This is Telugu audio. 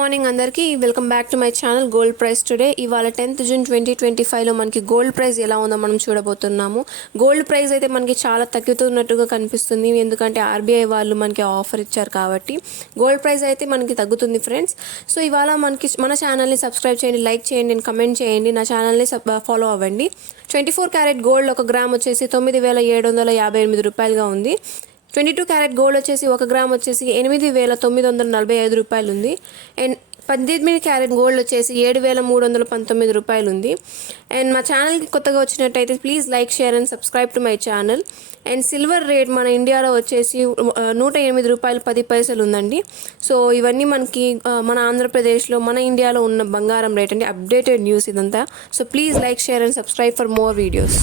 మార్నింగ్ అందరికీ welcome back to my channel gold price today. ఇవాళ 10th జూన్ 2025లో మనకి గోల్డ్ ప్రైస్ ఎలా ఉందో మనం చూడబోతున్నాము. గోల్డ్ ప్రైస్ అయితే మనకి చాలా తగ్గుతున్నట్టుగా కనిపిస్తుంది, ఎందుకంటే ఆర్బీఐ వాళ్ళు మనకి ఆఫర్ ఇచ్చారు కాబట్టి గోల్డ్ ప్రైస్ అయితే మనకి తగ్గుతుంది ఫ్రెండ్స్. సో ఇవాళ మన ఛానల్ని సబ్స్క్రైబ్ చేయండి, లైక్ చేయండి, కమెంట్ చేయండి, నా ఛానల్ని ఫాలో అవ్వండి. 24 క్యారెట్ గోల్డ్ 1 గ్రామ్ వచ్చేసి 9,758 రూపాయలుగా ఉంది. 22 క్యారెట్ గోల్డ్ వచ్చేసి 1 గ్రామ్ వచ్చేసి 8,945 రూపాయలు ఉంది. అండ్ 18 క్యారెట్ గోల్డ్ వచ్చేసి 7,319 రూపాయలు ఉంది. అండ్ మా ఛానల్కి కొత్తగా వచ్చినట్టయితే please like, share and subscribe to my channel. And silver rate మన ఇండియాలో వచ్చేసి 108 రూపాయలు 10 పైసలు ఉందండి. సో ఇవన్నీ మనకి మన ఆంధ్రప్రదేశ్లో మన ఇండియాలో ఉన్న బంగారం రేట్ అండి. అప్డేటెడ్ న్యూస్ ఇదంతా. So please like, share and subscribe for more videos.